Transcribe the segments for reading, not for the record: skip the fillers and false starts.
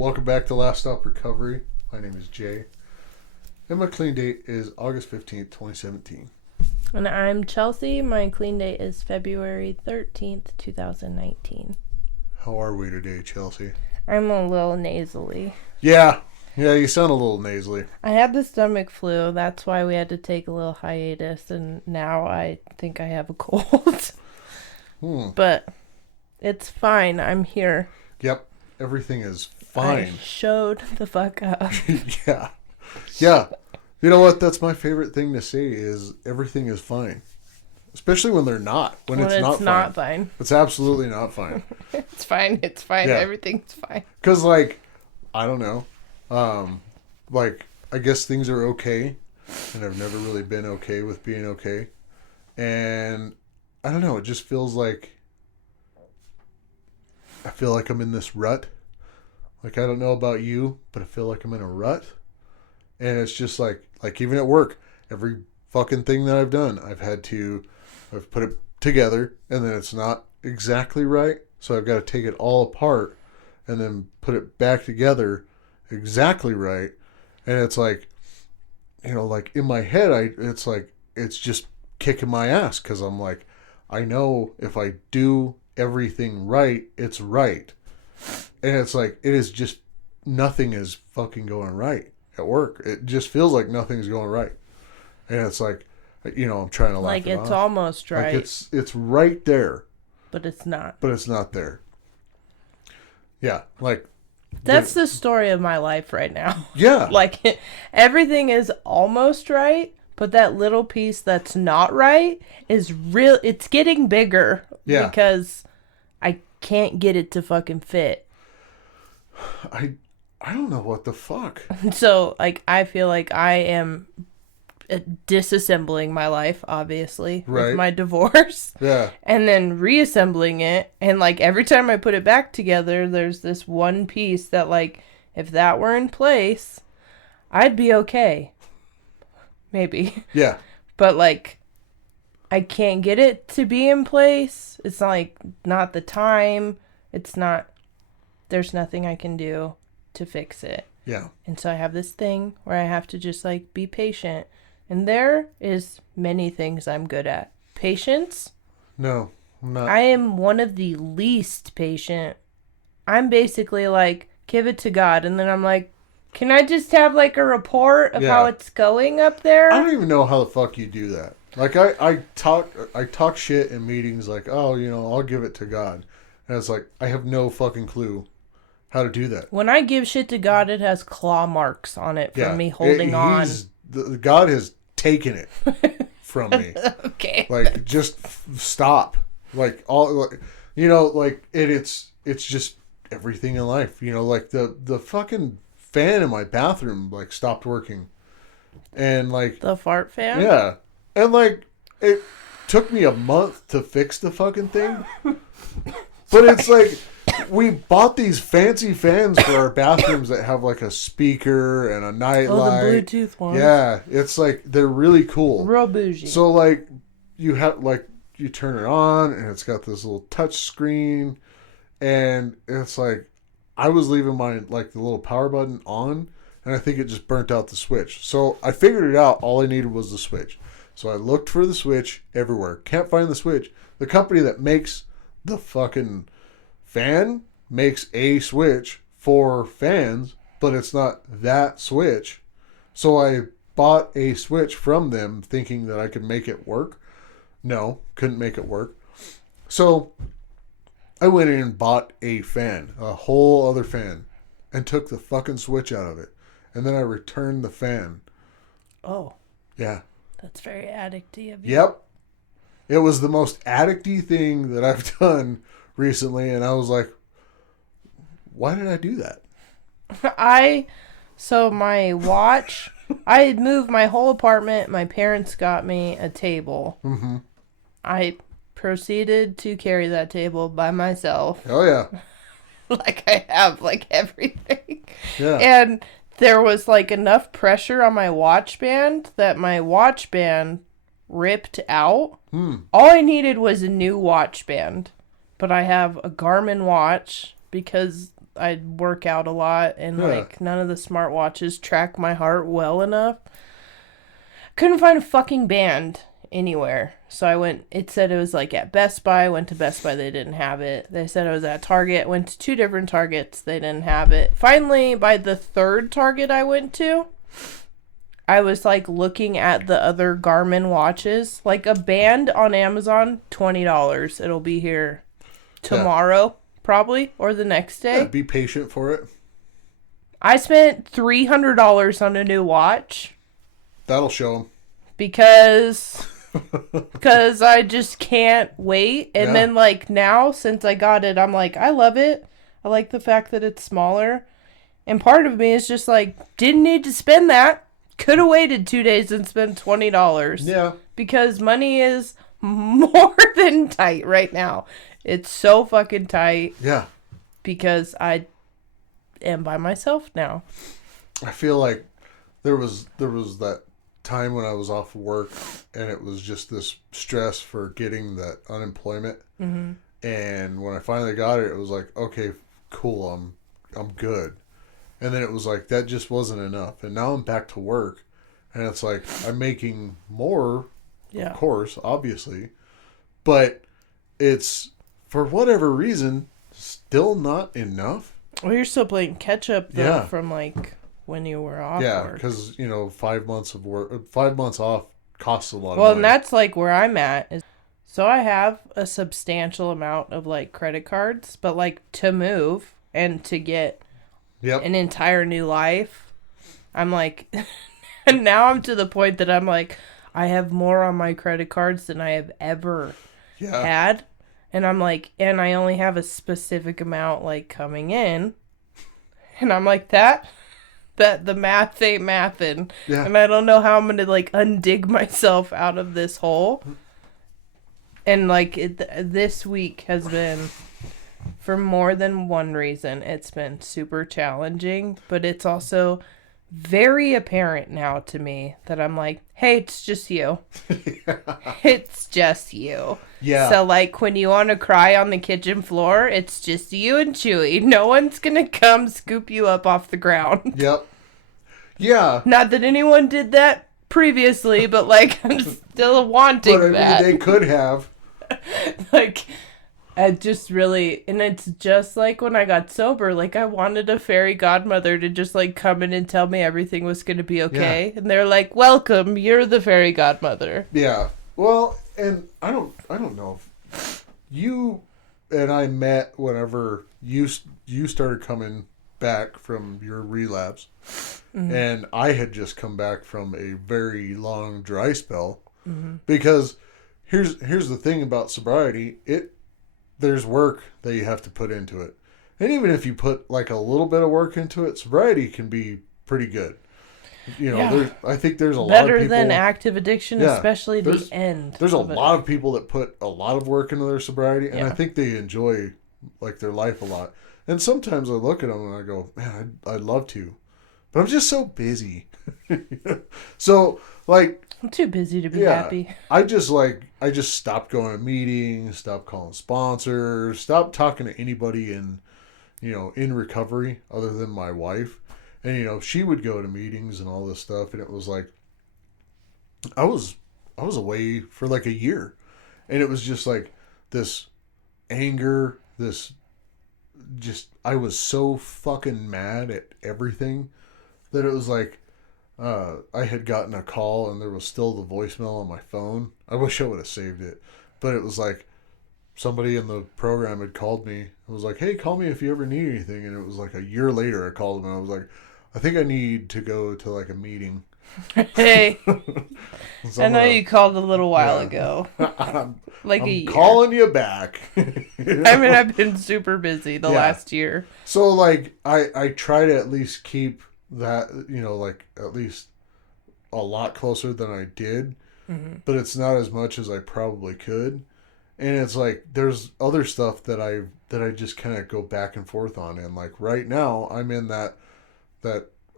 Welcome back to Last Stop Recovery. My name is Jay. And my clean date is August 15th, 2017. And I'm Chelsea. My clean date is February 13th, 2019. How are we today, Chelsea? I'm a little nasally. Yeah, you sound a little nasally. I had the stomach flu. That's why we had to take a little hiatus. And now I think I have a cold. But it's fine. I'm here. Yep, everything is fine. I showed the fuck up. Yeah. You know what? That's my favorite thing to say is everything is fine. Especially when they're not. When it's not fine. It's absolutely not fine. It's fine. Yeah. Everything's fine. Because, I don't know. I guess things are okay. And I've never really been okay with being okay. And I don't know. It just feels like I feel like I'm in this rut. I don't know about you, but I feel like I'm in a rut. And it's just like even at work, every fucking thing that I've done, I've put it together and then it's not exactly right. So I've got to take it all apart and then put it back together exactly right. And it's in my head, it's just kicking my ass because I'm like, I know if I do everything right, it's right. And it's like, it is just, nothing is fucking going right at work. It just feels like nothing's going right. And it's like, I'm trying to laugh it it's off. almost right. It's right there. But it's not. But it's not there. Yeah. That's the story of my life right now. Yeah. Everything is almost right, but that little piece that's not right is real. It's getting bigger. Yeah. Because I can't get it to fucking fit. I don't know what the fuck. So, I feel like I am disassembling my life, obviously, with my divorce. Yeah. And then reassembling it. And, every time I put it back together, there's this one piece that, if that were in place, I'd be okay. Maybe. Yeah. But, I can't get it to be in place. It's not the time. There's nothing I can do to fix it. Yeah. And so I have this thing where I have to just be patient. And there is many things I'm good at. Patience. No, I'm not. I am one of the least patient. I'm basically give it to God. And then I'm can I just have a report of how it's going up there? I don't even know how the fuck you do that. I talk shit in meetings I'll give it to God. And it's I have no fucking clue how to do that. When I give shit to God, it has claw marks on it from me holding on. God has taken it from me. Okay. Just stop. It's just everything in life. The fucking fan in my bathroom stopped working. And the fart fan? Yeah. And it took me a month to fix the fucking thing. But it's we bought these fancy fans for our bathrooms that have a speaker and a nightlight. Oh, the Bluetooth ones. Yeah, it's they're really cool. Real bougie. So you have you turn it on and it's got this little touch screen, and it's I was leaving my the little power button on, and I think it just burnt out the switch. So I figured it out. All I needed was the switch. So I looked for the switch everywhere. Can't find the switch. The company that makes the fucking fan makes a switch for fans, but it's not that switch. So I bought a switch from them thinking that I could make it work. No, couldn't make it work. So I went in and bought a fan, a whole other fan, and took the fucking switch out of it. And then I returned the fan. Oh. Yeah. That's very addicty of you. Yep. It was the most addicty thing that I've done recently, and I was why did I do that? So my watch, I had moved my whole apartment. My parents got me a table. Mm-hmm. I proceeded to carry that table by myself. Oh, yeah. I have, everything. Yeah. And there was, enough pressure on my watch band that my watch band ripped out. All I needed was a new watch band. But I have a Garmin watch because I work out a lot, and Yeah. like none of the smartwatches track my heart well enough. Couldn't find a fucking band anywhere. So I went, it said it was like at Best Buy. Went to Best Buy, they didn't have it. They said it was at Target. Went to 2 different Targets, they didn't have it. Finally, by the 3rd Target I went to, I was like looking at the other Garmin watches. Like a band on Amazon, $20. It'll be here tomorrow, probably, or the next day. Yeah, be patient for it. I spent $300 on a new watch. That'll show them. Because I just can't wait. And Yeah. then like now, since I got it, I'm like, I love it. I like the fact that it's smaller. And part of me is just like, didn't need to spend that. Could have waited 2 days and spent $20. Yeah. Because money is more than tight right now. It's so fucking tight. Yeah. Because I am by myself now. I feel like there was that time when I was off work and it was just this stress for getting that unemployment. Mm-hmm. And when I finally got it, it was like, okay, cool, I'm good. And then it was like that just wasn't enough. And now I'm back to work, and it's like I'm making more, of course, obviously, but it's for whatever reason still not enough. Well, you're still playing catch up though from like when you were off. Yeah, because 5 months of work, 5 months off costs a lot. Well, of money. and that's like where I'm at. So I have a substantial amount of like credit cards, but like to move and to get an entire new life, I'm like, and now I'm to the point that I'm like, I have more on my credit cards than I have ever had. And I'm like, and I only have a specific amount like coming in. And I'm like, that the math ain't mathin'. Yeah. And I don't know how I'm going to like undig myself out of this hole. And like this week has been, for more than one reason, it's been super challenging, but it's also very apparent now to me that I'm like, hey, it's just you. It's just you. Yeah. So like when you want to cry on the kitchen floor, it's just you and Chewy. No one's going to come scoop you up off the ground. Yep. Yeah. Not that anyone did that previously, but like I'm still wanting but that. They could have. Like, I just really, and it's just like when I got sober, like I wanted a fairy godmother to just like come in and tell me everything was going to be okay. Yeah. And they're like, welcome, you're the fairy godmother. Yeah. Well, and I don't know if you and I met whenever you started coming back from your relapse. Mm-hmm. And I had just come back from a very long dry spell. Mm-hmm. Because here's the thing about sobriety, there's work that you have to put into it. And even if you put like a little bit of work into it, sobriety can be pretty good. I think there's a lot of people... Better than active addiction, especially the end. There's a lot of people that put a lot of work into their sobriety, and I think they enjoy like their life a lot. And sometimes I look at them and I go, man, I'd love to. But I'm just so busy. So, like... I'm too busy to be happy. I just stopped going to meetings, stopped calling sponsors, stopped talking to anybody in recovery other than my wife. And, she would go to meetings and all this stuff. And it was like, I was away for like a year. And it was just like this anger, I was so fucking mad at everything that it was like, I had gotten a call and there was still the voicemail on my phone. I wish I would have saved it. But it was like somebody in the program had called me. It was like, hey, call me if you ever need anything. And it was like a year later I called them and I was like, I think I need to go to like a meeting. Hey, I know you called a little while ago. I'm a year. Calling you back. I mean, I've been super busy the last year. So like I try to at least keep that, like at least a lot closer than I did, but it's not as much as I probably could. And it's like there's other stuff that I just kind of go back and forth on. And like right now I'm in that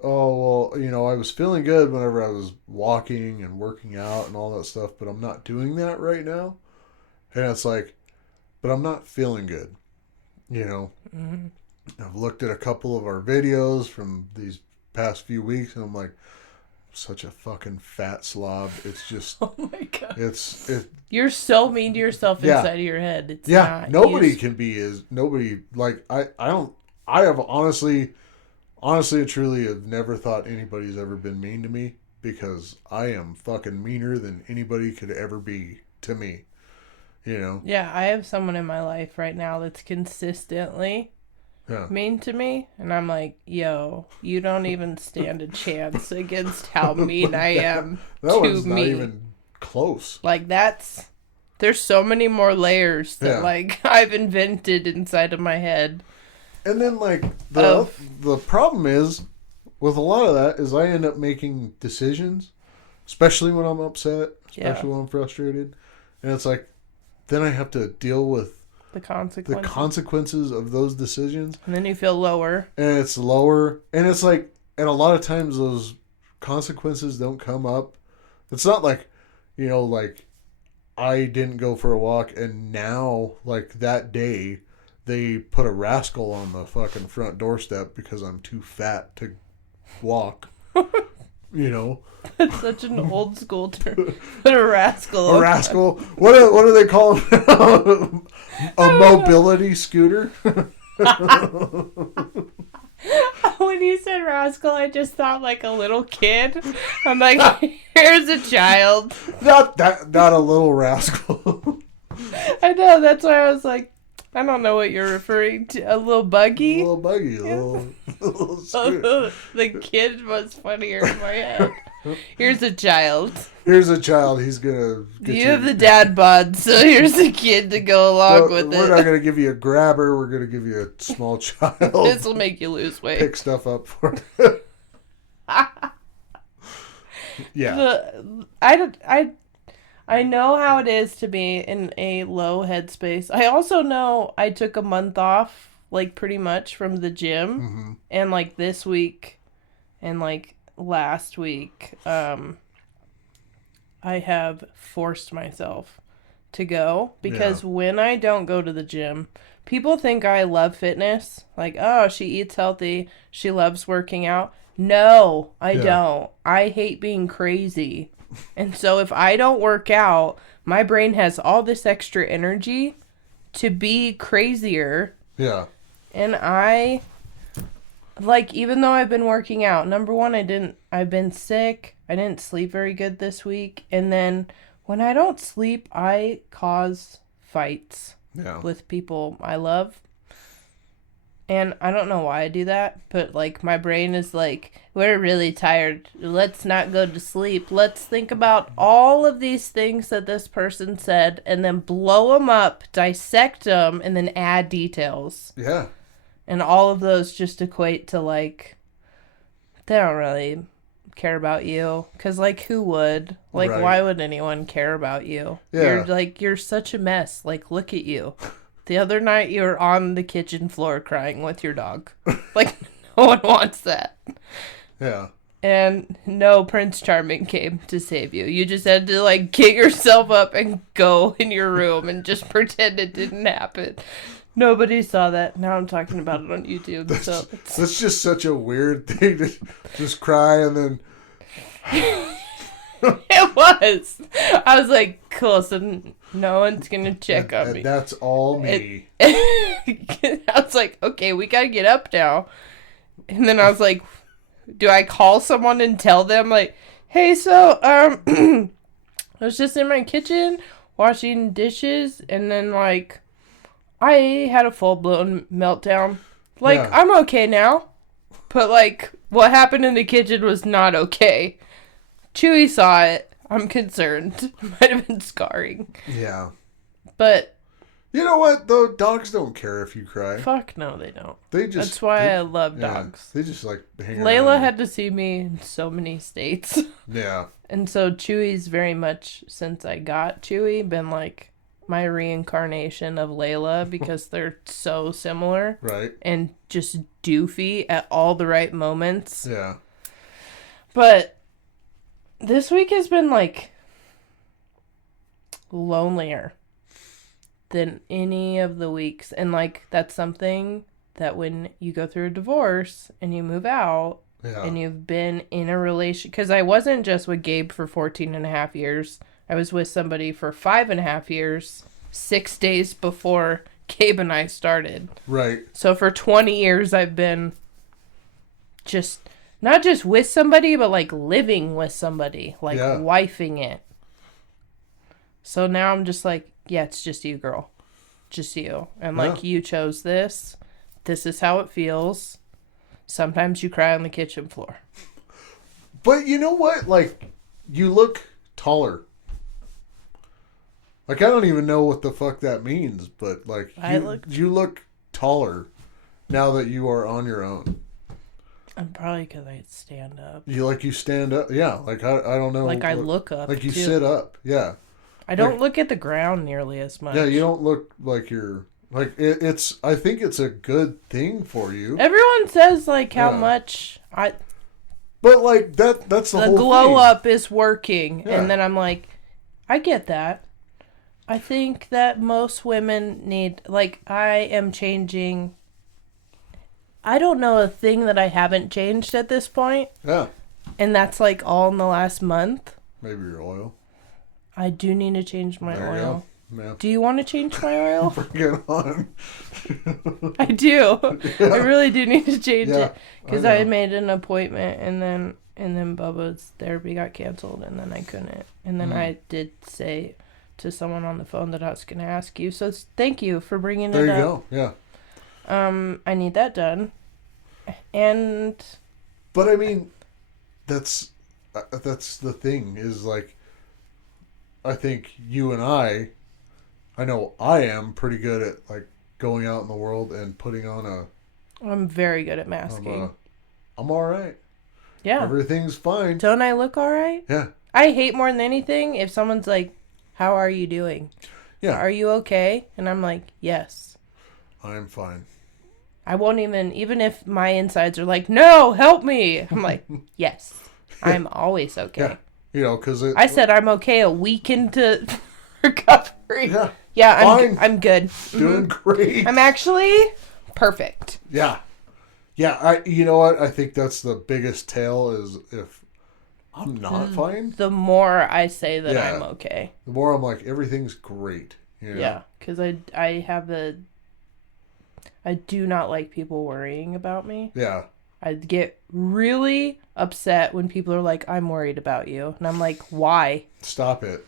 oh well, I was feeling good whenever I was walking and working out and all that stuff, but I'm not doing that right now. And it's like, but I'm not feeling good, I've looked at a couple of our videos from these past few weeks, and I'm like, such a fucking fat slob. It's just, Oh my god. it. You're so mean to yourself Yeah, inside of your head. It's yeah. not. Nobody can be as nobody like I don't. I have honestly and truly have never thought anybody's ever been mean to me because I am fucking meaner than anybody could ever be to me. You know. Yeah, I have someone in my life right now that's consistently Yeah. mean to me, and I'm like, yo, you don't even stand a chance against how mean I am That to one's not me. even close. Like, there's so many more layers that, Yeah. like, I've invented inside of my head. And then, like, the problem is, with a lot of that, is I end up making decisions, especially when I'm upset, especially when I'm frustrated. And it's like, then I have to deal with the consequences of those decisions. And then you feel lower. And it's lower. And it's like, and a lot of times those consequences don't come up. It's not like, like I didn't go for a walk and now, like that day, they put a rascal on the fucking front doorstep because I'm too fat to walk. That's such an old school term. Put a rascal. A rascal. What do they call them? A mobility scooter. When you said rascal, I just thought like a little kid. I'm like, here's a child. Not a little rascal. I know. That's why I was like, I don't know what you're referring to. A little buggy. A little buggy. A little scooter. The kid was funnier in my head. Here's a child. Here's a child. He's gonna. You have the dad bod, so here's a kid to go along with it. We're not gonna give you a grabber. We're gonna give you a small child. This will make you lose weight. Pick stuff up for it. Yeah. I know how it is to be in a low headspace. I also know I took a month off, like pretty much from the gym, and like this week, and like last week, I have forced myself to go because when I don't go to the gym, people think I love fitness. Like, oh, she eats healthy. She loves working out. No, I don't. I hate being crazy. And so if I don't work out, my brain has all this extra energy to be crazier. Yeah. And even though I've been working out, number one, I've been sick. I didn't sleep very good this week. And then when I don't sleep, I cause fights with people I love. And I don't know why I do that, but like my brain is like, we're really tired. Let's not go to sleep. Let's think about all of these things that this person said and then blow them up, dissect them, and then add details. Yeah. And all of those just equate to like, they don't really care about you. Because like, who would? Like, why would anyone care about you? Yeah. You're such a mess. Like, look at you. The other night you were on the kitchen floor crying with your dog. Like, no one wants that. Yeah. And no Prince Charming came to save you. You just had to, like, get yourself up and go in your room and just pretend it didn't happen. Nobody saw that. Now I'm talking about it on YouTube. That's just such a weird thing to just cry and then... It was. I was like, cool, so no one's going to check on me. That's all me. I was like, okay, we got to get up now. And then I was like, do I call someone and tell them, like, hey, so, I was just in my kitchen washing dishes, and then, like, I had a full-blown meltdown. Like, I'm okay now. But, like, what happened in the kitchen was not okay. Chewy saw it. I'm concerned. Might have been scarring. Yeah. But... You know what, though? Dogs don't care if you cry. Fuck no, they don't. That's why I love dogs. They just, like, hang around. Layla had to see me in so many states. Yeah. And so Chewy's very much, since I got Chewy, been, like, my reincarnation of Layla because they're so similar. Right. And just doofy at all the right moments. Yeah. But... this week has been, like, lonelier than any of the weeks. And, like, that's something that when you go through a divorce and you move out Yeah. and you've been in a relation, because I wasn't just with Gabe for 14 and a half years. I was with somebody for 5.5 years, 6 days before Gabe and I started. Right. So for 20 years, I've been just, not just with somebody, but like living with somebody, like wifing it. So now I'm just like, yeah, it's just you, girl. Just you. And like, you chose this. This is how it feels. Sometimes you cry on the kitchen floor. But you know what? Like, you look taller. Like, I don't even know what the fuck that means, but like, you look taller now that you are on your own. I'm probably because I stand up. You stand up. Yeah. Like, I don't know. Like, I look up. Like, you sit up. Yeah. I don't look at the ground nearly as much. Yeah, you don't look like you're like it's. I think it's a good thing for you. Everyone says like how much I. But like that's the whole glow thing. up is working, and then I'm like, I get that. I think that most women need, like, I am changing. I don't know a thing that I haven't changed at this point. Yeah. And that's like all in the last month. Maybe your oil. I do need to change my oil. Yeah. Do you want to change my oil? Bring it on. I do. Yeah. I really do need to change it because I I made an appointment and then Bubba's therapy got canceled and then I couldn't. And then I did say to someone on the phone that I was going to ask you. So thank you for bringing it up. There you go. Yeah. I need that done. And. But I mean, that's the thing is like. I think you and I know I am pretty good at like going out in the world and putting on I'm very good at masking. I'm all right. Yeah. Everything's fine. Don't I look all right? Yeah. I hate more than anything if someone's like, how are you doing? Yeah. Are you okay? And I'm like, yes. I'm fine. I won't even if my insides are like, no, help me. I'm like, yes. I'm always okay. Yeah. You know, because I said I'm okay a week into recovery. Yeah, I'm good. Doing great. I'm actually perfect. Yeah. Yeah, you know what? I think that's the biggest tell is if I'm not fine. The more I say that I'm okay. The more I'm like, everything's great. You know? Yeah, because I do not like people worrying about me. Yeah. I get really upset when people are like, I'm worried about you. And I'm like, why? Stop it.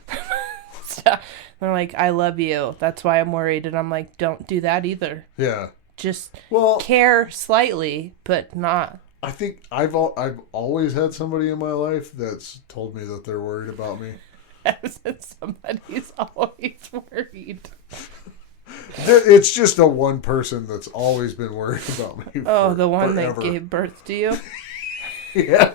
Stop. They're like, I love you. That's why I'm worried. And I'm like, don't do that either. Yeah. Just care slightly, but not. I think I've always had somebody in my life that's told me that they're worried about me. Somebody's always worried. It's just a one person that's always been worried about me. Oh, the one that gave birth to you? Yeah.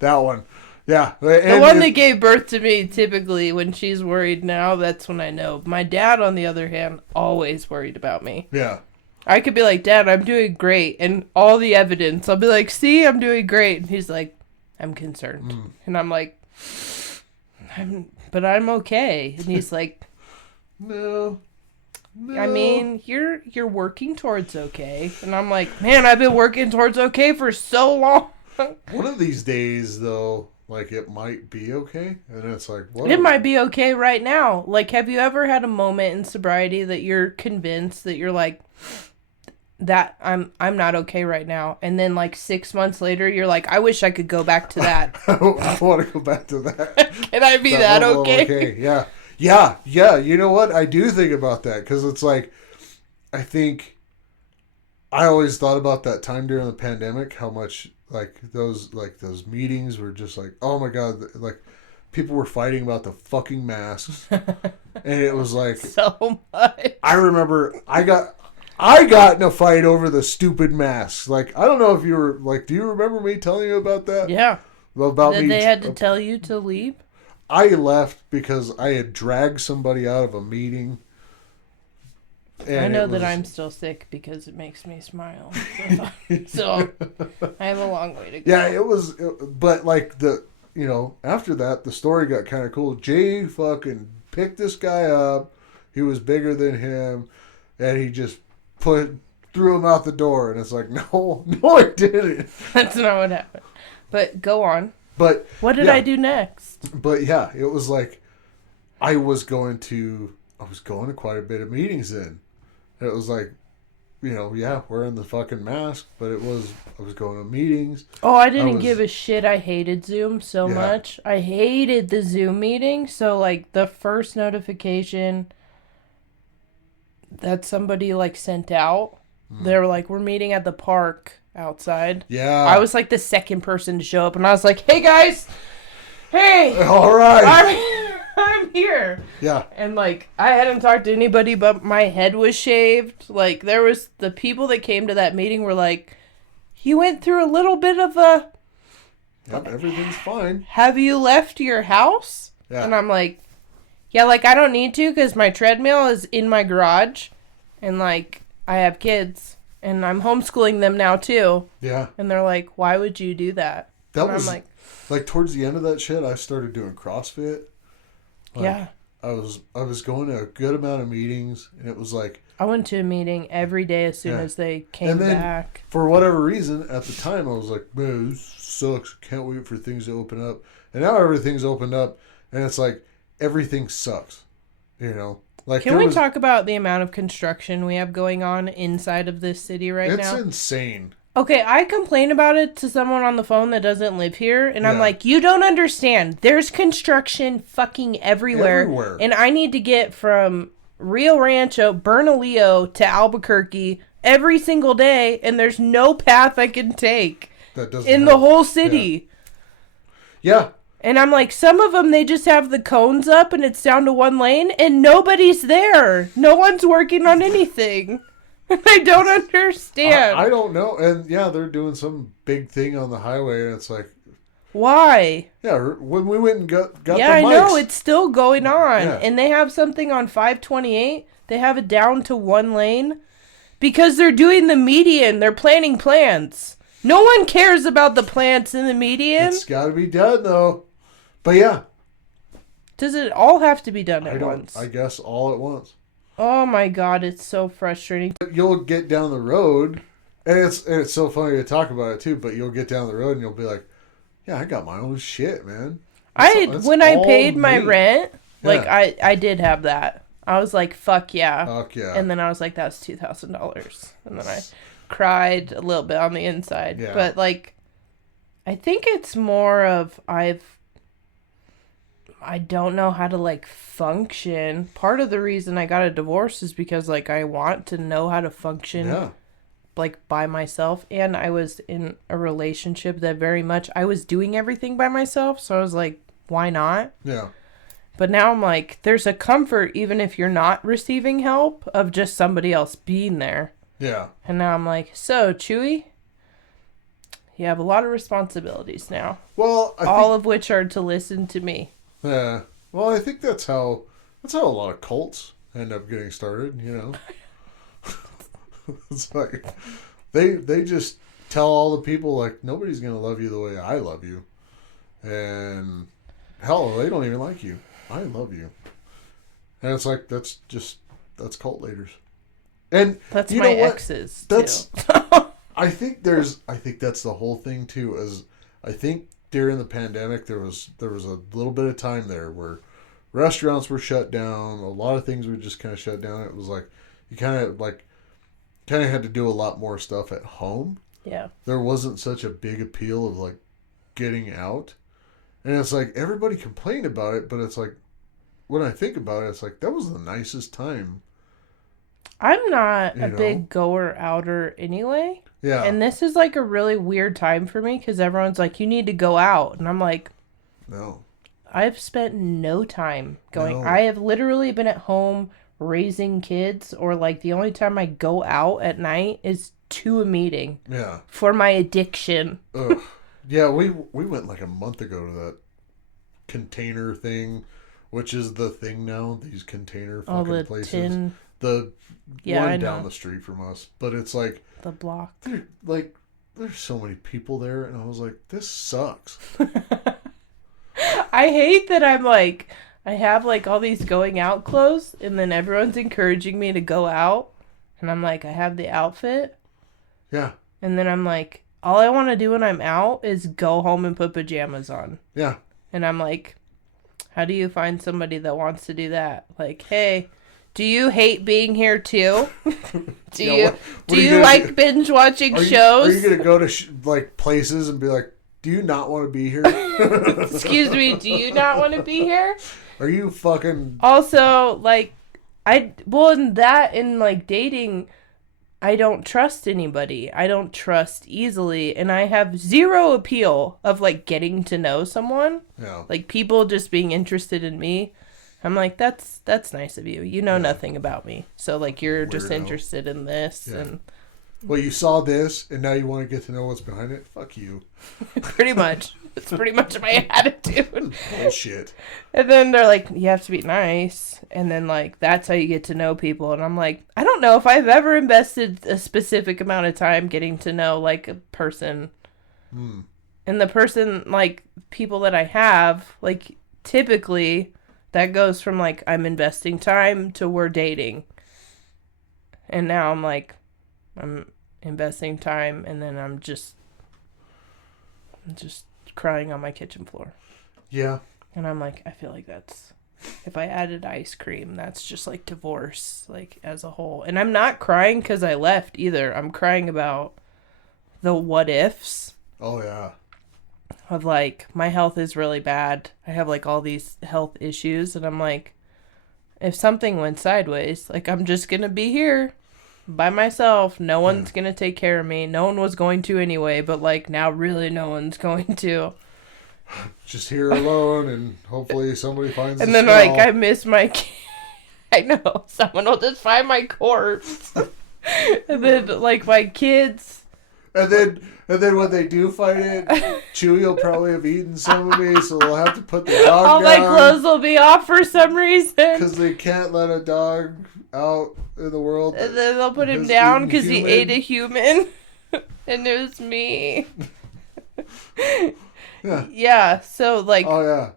That one. Yeah. The one that gave birth to me, typically, when she's worried now, that's when I know. My dad, on the other hand, always worried about me. Yeah. I could be like, Dad, I'm doing great. And all the evidence, I'll be like, see, I'm doing great. And he's like, I'm concerned. And I'm like, but I'm okay. And he's like, No. I mean, you're working towards okay. And I'm like, man, I've been working towards okay for so long. One of these days, though, like, it might be okay. And it's like, what? It might be okay right now. Like, have you ever had a moment in sobriety that you're convinced that you're like, that I'm not okay right now? And then, like, 6 months later, you're like, I wish I could go back to that. I want to go back to that. Can I be that okay? Okay, yeah. Yeah, you know what? I do think about that because it's like, I think I always thought about that time during the pandemic, how much like those meetings were just like, oh my God, like people were fighting about the fucking masks. And it was like, so much. I remember I got in a fight over the stupid masks. Like, I don't know if you were like, do you remember me telling you about that? Yeah. About me. They had to tell you to leave? I left because I had dragged somebody out of a meeting. I know that I'm still sick because it makes me smile. So I have a long way to go. Yeah, but like after that, the story got kind of cool. Jay fucking picked this guy up. He was bigger than him, and he just threw him out the door. And it's like, no, I didn't. That's not what happened. But go on. But what did I do next? But yeah, it was like I was going to quite a bit of meetings then. It was like, wearing the fucking mask, but I was going to meetings. Oh, I didn't give a shit. I hated Zoom so much. I hated the Zoom meeting. So, like, the first notification that somebody, like, sent out, they were like, we're meeting at the park outside. Yeah. I was, like, the second person to show up, and I was like, hey, guys! Hey! All right! I'm here. Yeah. And, like, I hadn't talked to anybody, but my head was shaved. Like, there was the people that came to that meeting were like, you went through a little bit of a... Yep, everything's fine. Have you left your house? Yeah. And I'm like, yeah, like, I don't need to because my treadmill is in my garage. And, like, I have kids. And I'm homeschooling them now, too. Yeah. And they're like, why would you do that? That and was, I'm like, towards the end of that shit, I started doing CrossFit. Like, yeah. I was going to a good amount of meetings, and it was like... I went to a meeting every day as soon as they came back. For whatever reason, at the time, I was like, man, this sucks. Can't wait for things to open up. And now everything's opened up, and it's like, everything sucks. Like, can we talk about the amount of construction we have going on inside of this city now? It's insane. Okay, I complain about it to someone on the phone that doesn't live here, and I'm like, you don't understand. There's construction fucking everywhere. And I need to get from Rio Rancho, Bernalillo to Albuquerque every single day, and there's no path I can take in the whole city. Yeah. And I'm like, some of them, they just have the cones up, and it's down to one lane, and nobody's there. No one's working on anything. I don't understand. I don't know. And yeah, they're doing some big thing on the highway, and it's like, why? Yeah, when we went and got the mics. Yeah, I know. It's still going on. Yeah. And they have something on 528. They have it down to one lane because they're doing the median. They're planning plants. No one cares about the plants in the median. It's got to be done, though. But yeah. Does it all have to be done at once? I guess all at once. Oh my God, it's so frustrating. You'll get down the road, and it's so funny to talk about it too, but you'll get down the road and you'll be like, yeah, I got my own shit, man. When I paid my rent, like, I did have that. I was like, fuck yeah. Fuck yeah. And then I was like, that's $2,000. And then I cried a little bit on the inside. Yeah. But, like, I think it's more of I don't know how to, like, function. Part of the reason I got a divorce is because, like, I want to know how to function, like, by myself. And I was in a relationship that very much, I was doing everything by myself. So I was like, why not? Yeah. But now I'm like, there's a comfort, even if you're not receiving help, of just somebody else being there. Yeah. And now I'm like, so, Chewy, you have a lot of responsibilities now. Well, all of which are to listen to me. Yeah. Well, I think that's how a lot of cults end up getting started, It's like they just tell all the people, like, nobody's going to love you the way I love you. And hell, they don't even like you. I love you. And it's like, that's cult leaders. And that's you my know what? exes That's too. I think that's the whole thing too, is I think during the pandemic there was a little bit of time there where restaurants were shut down, a lot of things were just kind of shut down. It was like you kind of had to do a lot more stuff at home. Yeah. There wasn't such a big appeal of like getting out. And it's like everybody complained about it, but it's like when I think about it, it's like that was the nicest time. I'm not a big goer outer anyway. Yeah. And this is like a really weird time for me because everyone's like, you need to go out. And I'm like, no. I've spent no time going. No. I have literally been at home raising kids, or like the only time I go out at night is to a meeting. Yeah. For my addiction. Ugh. Yeah, we went like a month ago to that container thing, which is the thing now, these container fucking places. Tin. The one I down the street from us. But it's like the block. There's so many people there, and I was like, this sucks. I hate that I'm like, I have like all these going out clothes, and then everyone's encouraging me to go out. And I'm like, I have the outfit. Yeah. And then I'm like, all I want to do when I'm out is go home and put pajamas on. Yeah. And I'm like, how do you find somebody that wants to do that? Like, hey, do you hate being here too? Do you like binge watching shows? Are you gonna go to like places and be like, do you not want to be here? Excuse me, do you not want to be here? Are you fucking... Also, like, in like dating, I don't trust anybody. I don't trust easily, and I have zero appeal of like getting to know someone. Yeah. Like people just being interested in me. I'm like, that's nice of you. You know nothing about me. So like you're just interested in this and well, you saw this and now you want to get to know what's behind it? Fuck you. Pretty much. It's pretty much my attitude. Bullshit. And then they're like, you have to be nice. And then like that's how you get to know people. And I'm like, I don't know if I've ever invested a specific amount of time getting to know like a person. And the person, like people that I have, like typically that goes from like I'm investing time to we're dating. And now I'm like, I'm investing time and then I'm just crying on my kitchen floor. Yeah. And I'm like, I feel like that's, if I added ice cream, that's just like divorce, like as a whole. And I'm not crying because I left either. I'm crying about the what ifs. Oh, yeah. Of like, my health is really bad. I have like all these health issues. And I'm like, if something went sideways, like I'm just going to be here by myself. No one's going to take care of me. No one was going to anyway. But like now really no one's going to. Just here alone and hopefully somebody finds and then like I miss my I know someone will just find my corpse. And then like my kids and then when they do find it, Chewy will probably have eaten some of me, so they'll have to put the dog all down. my clothes will be off for some reason Because they can't let a dog out in the world. And then they'll put him down because he ate a human. And it was me. Yeah, so like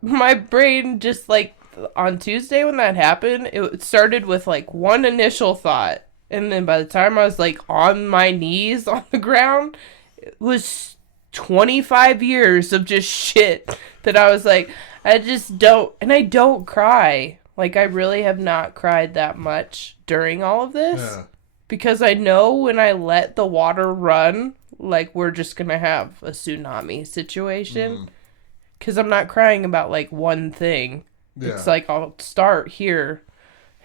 my brain just like on Tuesday when that happened, it started with like one initial thought, and then by the time I was like on my knees on the ground, it was 25 years of just shit that I was like, I just don't, and I don't cry. Like I really have not cried that much during all of this because I know when I let the water run, like we're just gonna have a tsunami situation. Because I'm not crying about like one thing. It's like I'll start here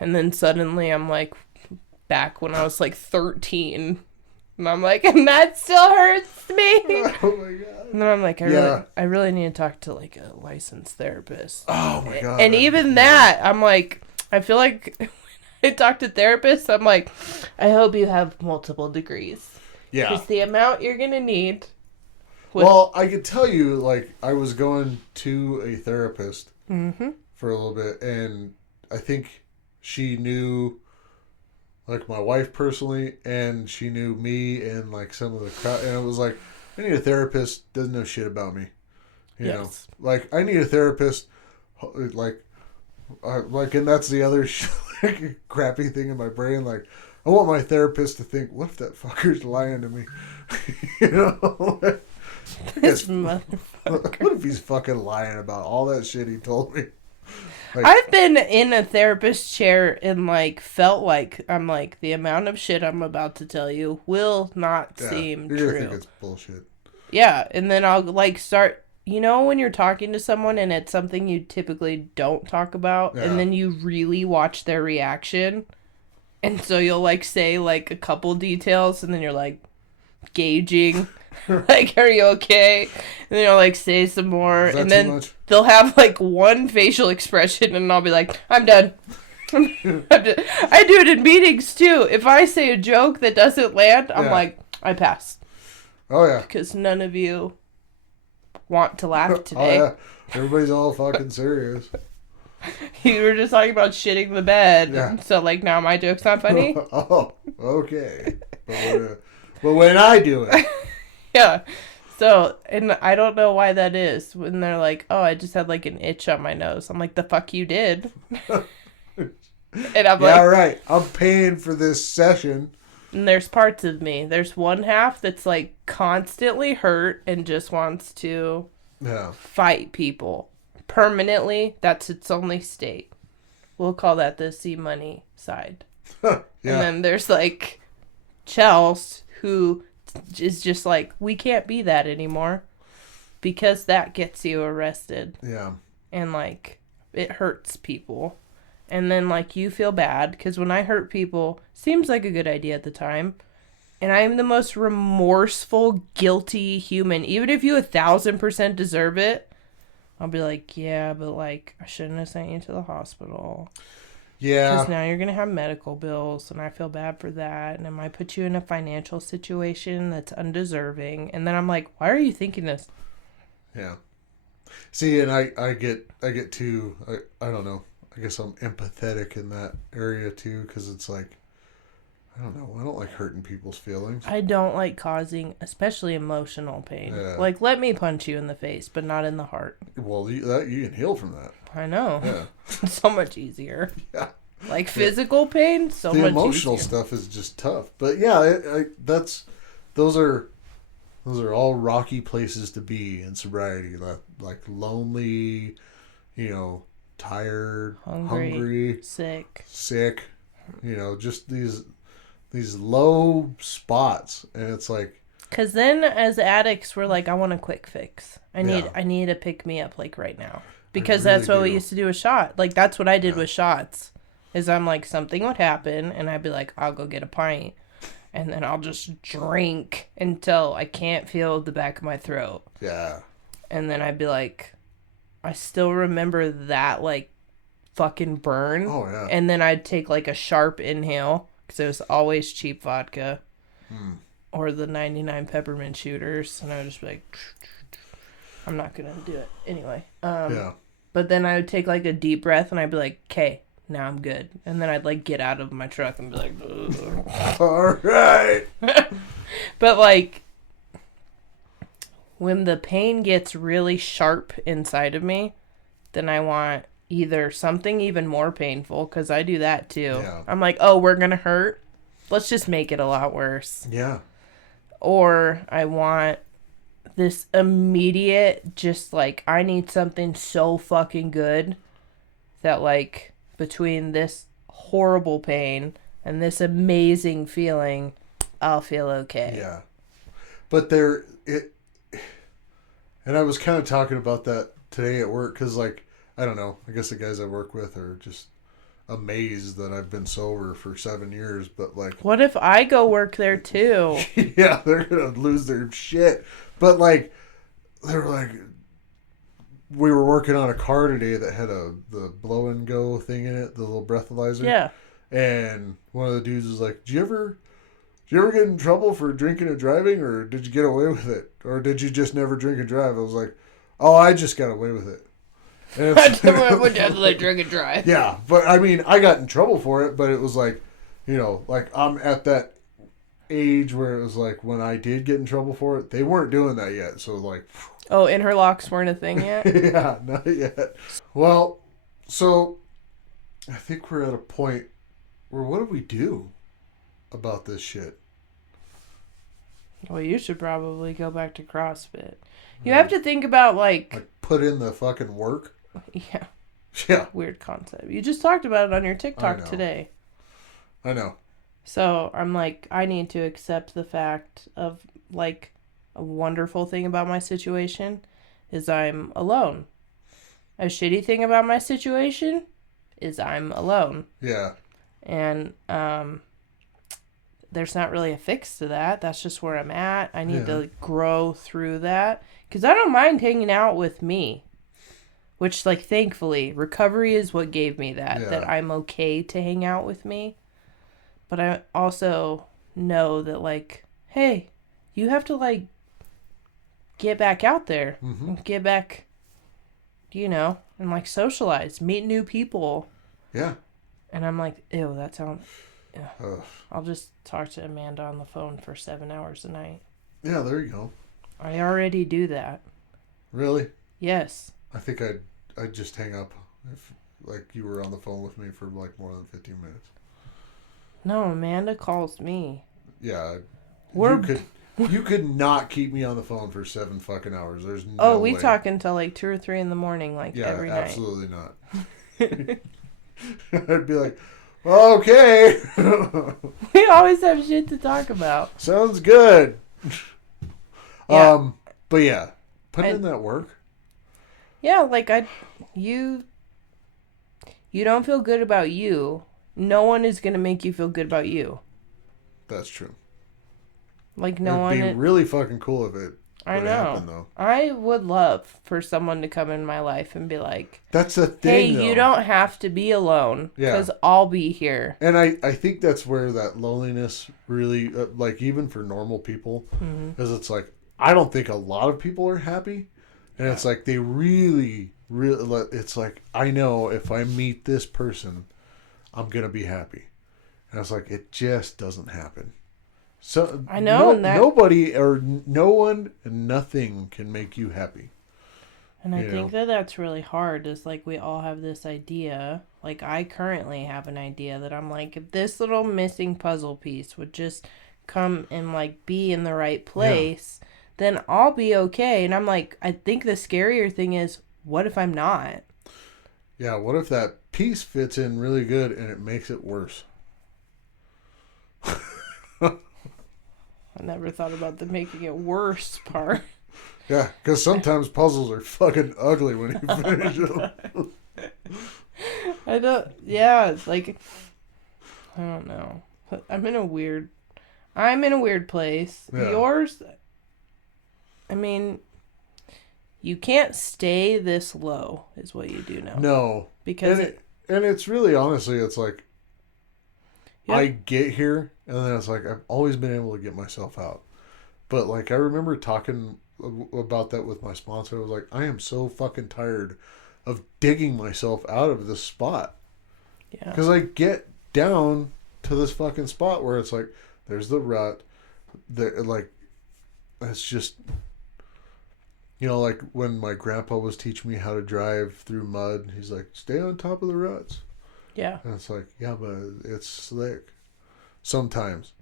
and then suddenly I'm like back when I was like 13 and I'm like, and that still hurts me. Oh my god. And then I'm like, I really need to talk to like a licensed therapist. Oh my god. And even that, I'm like, I feel like when I talk to therapists, I'm like, I hope you have multiple degrees. Yeah. Because the amount you're going to need. Well, I could tell you, like, I was going to a therapist for a little bit, and I think she knew, like, my wife personally, and she knew me and, like, some of the crowd, and it was like, I need a therapist doesn't know shit about me. You know? Like, I need a therapist, like, and that's the other crappy thing in my brain, like, I want my therapist to think, what if that fucker's lying to me? You know? This motherfucker. What if he's fucking lying about all that shit he told me? Like, I've been in a therapist chair and like felt like I'm like the amount of shit I'm about to tell you will not seem you're true. gonna think it's bullshit. Yeah, and then I'll like start. You know when you're talking to someone and it's something you typically don't talk about, and then you really watch their reaction, and so you'll like say like a couple details, and then you're like gauging. Like, are you okay? And then you'll like say some more, and then they'll have like one facial expression, and I'll be like, I'm done. I do it in meetings too. If I say a joke that doesn't land, I'm like, I pass. Oh yeah, because none of you want to laugh today. Oh yeah, everybody's all fucking serious. You were just talking about shitting the bed, so like now my joke's not funny. Oh, okay. But when I do it. Yeah. So, and I don't know why that is. When they're like, oh, I just had like an itch on my nose. I'm like, the fuck you did. And I'm like, yeah, right. I'm paying for this session. And there's parts of me. There's one half that's like constantly hurt and just wants to Yeah. fight people permanently. That's its only state. We'll call that the C money side. Yeah. And then there's like Chels, who is just like, we can't be that anymore because that gets you arrested. Yeah. And like it hurts people. And then like you feel bad because when I hurt people, seems like a good idea at the time. And I am the most remorseful, guilty human. Even if you 1,000% deserve it, I'll be like, yeah, but like I shouldn't have sent you to the hospital. Yeah. Because now you're going to have medical bills, and I feel bad for that. And it might put you in a financial situation that's undeserving. And then I'm like, why are you thinking this? Yeah. See, and I get too, I don't know. I guess I'm empathetic in that area too, because it's like, I don't know. I don't like hurting people's feelings. I don't like causing, especially emotional pain. Yeah. Like, let me punch you in the face, but not in the heart. Well, you can heal from that. I know. Yeah. So much easier. Yeah. Like physical pain, so The much emotional easier. stuff is just tough. But yeah, those are all rocky places to be in sobriety. Like lonely, tired, hungry, sick, just these low spots, and it's like, because then as addicts we're like, I want a quick fix. I Yeah. need a pick me up like right now, because really that's what we do. used to do with shot. Like that's what I did Yeah. with shots. Is I'm like, something would happen and I'd be like, I'll go get a pint, and then I'll just drink until I can't feel the back of my throat. Yeah. And then I'd be like, I still remember that like fucking burn. Oh yeah. And then I'd take like a sharp inhale because it was always cheap vodka or the 99 peppermint shooters. And I would just be like, I'm not going to do it anyway. Yeah. But then I would take like a deep breath and I'd be like, okay, now I'm good. And then I'd like get out of my truck and be like, ugh. All right. But like when the pain gets really sharp inside of me, then I want either something even more painful, because I do that too. Yeah. I'm like, oh, we're going to hurt. Let's just make it a lot worse. Yeah. Or I want this immediate, just like, I need something so fucking good that like between this horrible pain and this amazing feeling, I'll feel okay. Yeah. But and I was kind of talking about that today at work, because like, I don't know, I guess the guys I work with are just amazed that I've been sober for 7 years, but like, What if I go work there too? yeah, they're gonna lose their shit. But like, they were like, we were working on a car today that had the blow and go thing in it, the little breathalyzer. Yeah. And one of the dudes was like, "Did you ever get in trouble for drinking and driving, or did you get away with it, or did you just never drink and drive?" I was like, "Oh, I just got away with it." And I would definitely drink and drive. yeah, but I mean, I got in trouble for it, but it was like, like I'm at that age where it was like, when I did get in trouble for it, they weren't doing that yet. So like, Oh, interlocks weren't a thing yet? yeah, not yet. Well, so I think we're at a point where, what do we do about this shit? Well, you should probably go back to CrossFit. You have to think about Like, put in the fucking work? yeah, Yeah, weird concept. You just talked about it on your TikTok know. today. I know. So I'm like, I need to accept the fact of like, a wonderful thing about my situation is I'm alone. A shitty thing about my situation is I'm alone. Yeah. And there's not really a fix to that. That's just where I'm at. I need to grow through that, because I don't mind hanging out with me, which, like, thankfully recovery is what gave me that I'm okay to hang out with me. But I also know that, like, hey, you have to like get back out there, get back, and like socialize, meet new people. Yeah. And I'm like, ew, that sounds... Yeah. Ugh. I'll just talk to Amanda on the phone for 7 hours a night. Yeah, there you go. I already do that. Really? Yes. I think I'd just hang up if like you were on the phone with me for like more than 15 minutes. No, Amanda calls me. Yeah, We're you could not keep me on the phone for 7 fucking hours. There's no oh, we way. talk until like 2 or 3 in the morning, like Yeah, every absolutely not. I'd be like, okay. night. We always have shit to talk about. Sounds good. Yeah. But yeah, putting in that work. Yeah, like you don't feel good about you. No one is gonna make you feel good about you. That's true. Like no It'd one. be really fucking cool if it I would know. happen, though. I would love for someone to come in my life and be like, That's the "Hey, thing, though. you don't have to be alone because I'll be here." And I think that's where that loneliness really, like, even for normal people, is it's like, I don't think a lot of people are happy. And it's like, they really, it's like, I know if I meet this person, I'm going to be happy. And it's like, it just doesn't happen. So I know, nobody or no one and nothing can make you happy. And I think that's really hard. Is like we all have this idea. Like I currently have an idea that I'm like, if this little missing puzzle piece would just come and like be in the right place, then I'll be okay. And I'm like, I think the scarier thing is, what if I'm not? Yeah, what if that piece fits in really good and it makes it worse? I never thought about the making it worse part. Yeah, because sometimes puzzles are fucking ugly when you finish them. I don't. Yeah, it's like I don't know. I'm in a weird place. Yeah. Yours. I mean, you can't stay this low, is what you do know. No, because and it's really honestly, it's like I get here, and then it's like I've always been able to get myself out. But like I remember talking about that with my sponsor. I was like, I am so fucking tired of digging myself out of this spot. Yeah. Because I get down to this fucking spot where it's like, there's the rut. Like, it's just, like when my grandpa was teaching me how to drive through mud, he's like, stay on top of the ruts. Yeah. And it's like, yeah, but it's slick. Sometimes.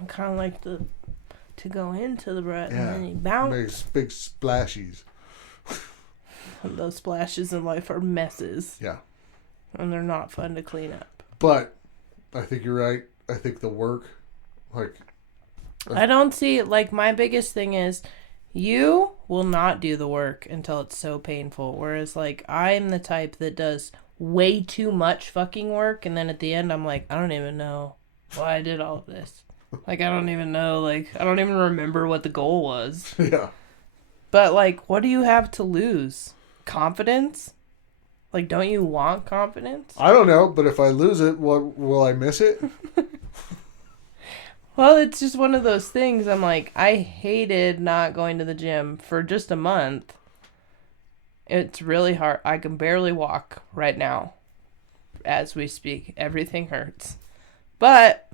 I kind of like to go into the rut and then you bounce. Makes big splashies. Those splashes in life are messes. Yeah. And they're not fun to clean up. But I think you're right. I think the work, like... I don't see... Like, my biggest thing is you will not do the work until it's so painful. Whereas, like, I'm the type that does way too much fucking work. And then at the end, I'm like, I don't even know why I did all of this. Like, I don't even know. Like, I don't even remember what the goal was. Yeah. But, like, what do you have to lose? Confidence? Like, don't you want confidence? I don't know, but if I lose it, what will I miss it? Well, it's just one of those things. I'm like, I hated not going to the gym for just a month. It's really hard. I can barely walk right now as we speak. Everything hurts. But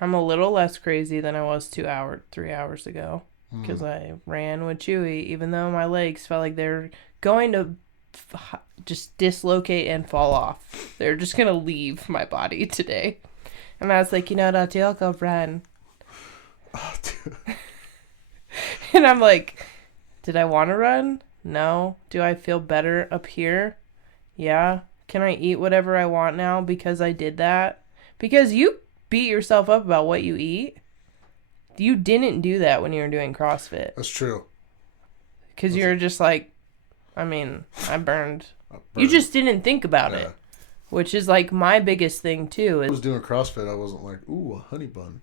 I'm a little less crazy than I was 3 hours ago. Because I ran with Chewy, even though my legs felt like they're going to just dislocate and fall off. They're just going to leave my body today. And I was like, I'll go run. Oh, dude. And I'm like, did I want to run? No. Do I feel better up here? Yeah. Can I eat whatever I want now because I did that? Because you beat yourself up about what you eat. You didn't do that when you were doing CrossFit. That's true. Because you're just like, I burned. You just didn't think about it. Which is like my biggest thing too. I was doing CrossFit. I wasn't like, ooh, a honey bun.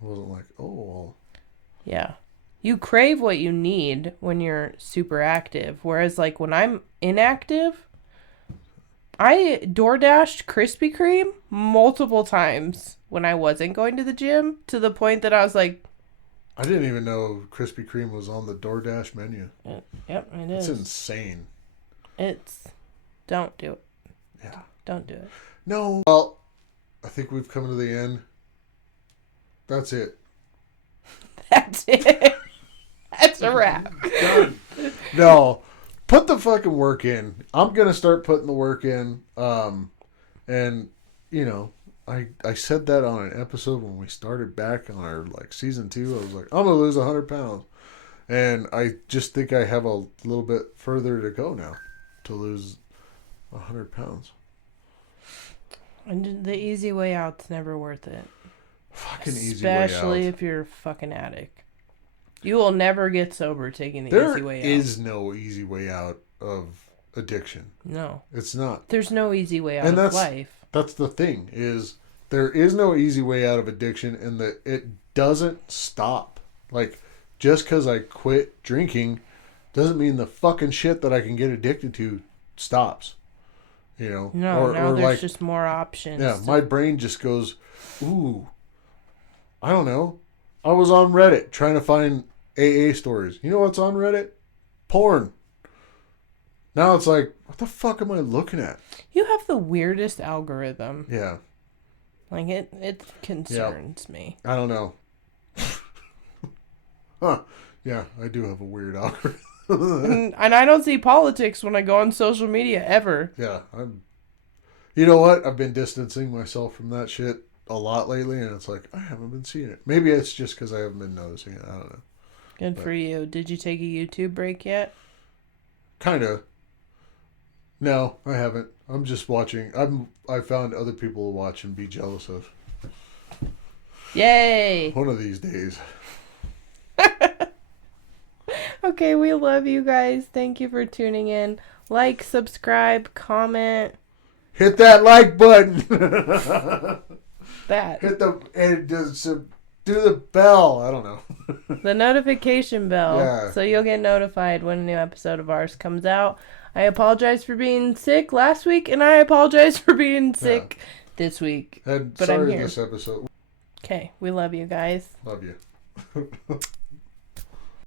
I wasn't like, oh. Yeah. You crave what you need when you're super active. Whereas like when I'm inactive, I DoorDashed Krispy Kreme multiple times when I wasn't going to the gym to the point that I was like... I didn't even know Krispy Kreme was on the DoorDash menu. Yep, it is. It's insane. Don't do it. Yeah. Don't do it. No. Well, I think we've come to the end. That's it. That's it. That's a wrap. Done. No. Put the fucking work in. I'm going to start putting the work in. And, I said that on an episode when we started back on our like season 2. I was like, I'm gonna lose 100 pounds, and I just think I have a little bit further to go now to lose 100 pounds. And the easy way out's never worth it. Fucking easy way out. Especially if you're a fucking addict. You will never get sober taking the easy way out. There is no easy way out of addiction. No. It's not. There's no easy way out of life. That's the thing, is there is no easy way out of addiction, and that it doesn't stop. Like, just because I quit drinking doesn't mean the fucking shit that I can get addicted to stops. You know? No, now there's just more options. Yeah, my brain just goes, ooh, I don't know. I was on Reddit trying to find AA stories. You know what's on Reddit? Porn. Now it's like, what the fuck am I looking at? You have the weirdest algorithm. Yeah. Like, it concerns me. I don't know. Huh. Yeah, I do have a weird algorithm. And I don't see politics when I go on social media ever. Yeah. You know what? I've been distancing myself from that shit a lot lately, and it's like, I haven't been seeing it. Maybe it's just because I haven't been noticing it. I don't know. Good for you. Did you take a YouTube break yet? Kind of. No, I haven't. I'm just watching. I found other people to watch and be jealous of. Yay! One of these days. Okay, we love you guys. Thank you for tuning in. Like, subscribe, comment. Hit that like button. That. Hit the and do the bell. I don't know. The notification bell. Yeah. So you'll get notified when a new episode of ours comes out. I apologize for being sick last week, and I apologize for being sick this week. And but sorry I'm here. This episode. Okay, we love you guys. Love you.